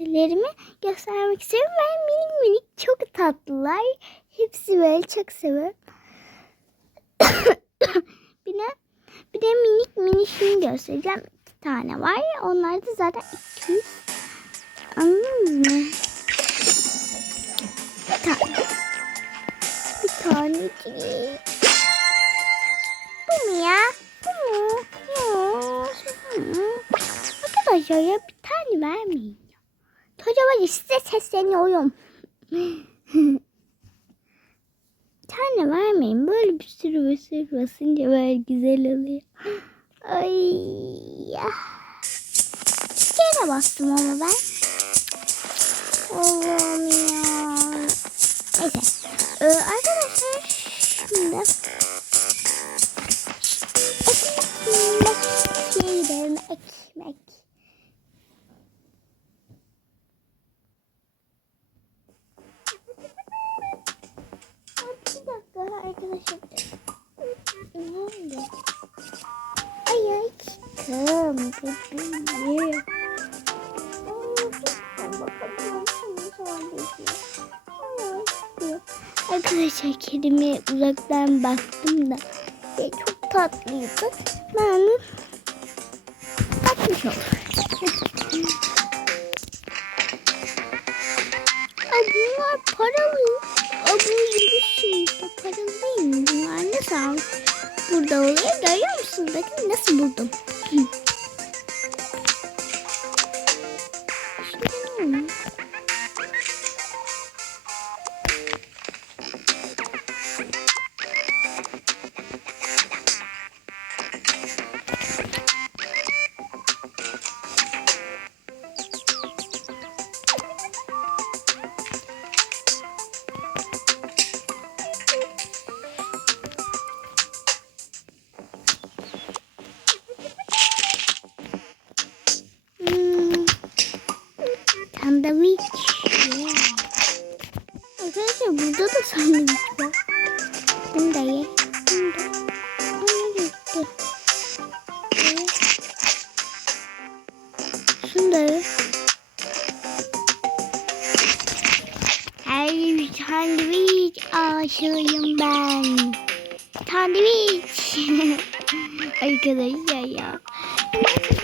prenslerimi göstermek istiyorum. Ben minik minik çok tatlılar. Hepsi böyle çok seviyorum. bir de bir de minik minişini göstereceğim. İki tane var. Onlar da zaten 200. Anladınız mı? Bir tane. Bir tanecik. Bu mu ya? Bu mu? Yok. Arkadaşlar ya bir tane vermeyin. Kocaman size sesleniyorum. tane vermeyin. Böyle bir sürü bir sürü basınca böyle güzel oluyor. Ay ya. Kere bastım ama ben. Allah'ım ya. Neyse. Ee, arkadaşlar şimdi Ay aşkım bebeğim. Arkadaşlar kedime uzaktan baktım da e, çok tatlıydı. Ben bakmış oldum. Ay bunlar paralı. Bu bir şey paralı değil mi? Bunlar nasıl? Burada oluyor görüyor musunuz? Bakın nasıl buldum. Sandviç. Yeah. Arkadaşlar burada da sandviç var. Bunu da ye. Bunu da. Onu da gitti. Şunu da ye. Her sandviç aşığıyım ben. Sandviç. Arkadaşlar ya. Neyse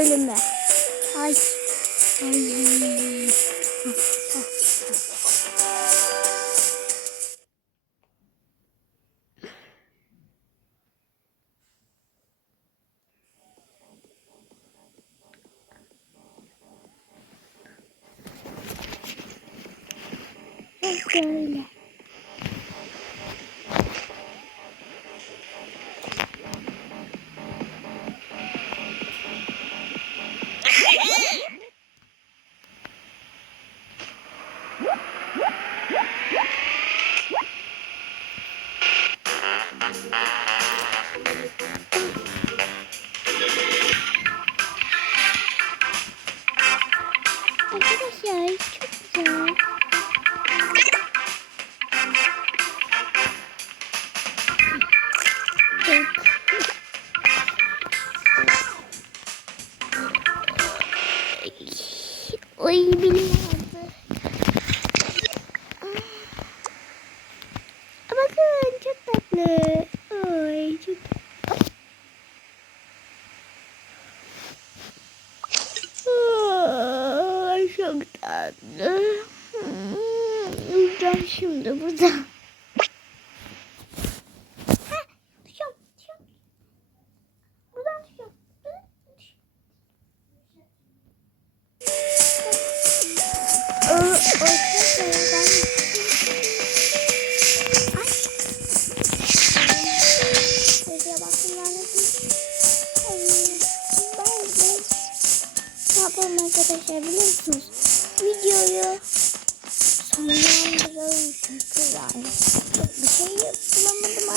bölümü. Ay. Ay. Böyle. Arkadaşlar çok güzel. Çok tatlı. Hmm, Uyuyacağım şimdi burada. Heh, düşüyorum, yapalım arkadaşlar biliyor musunuz? Videoyu sonlandıralım çünkü ben çok bir şey yapamadım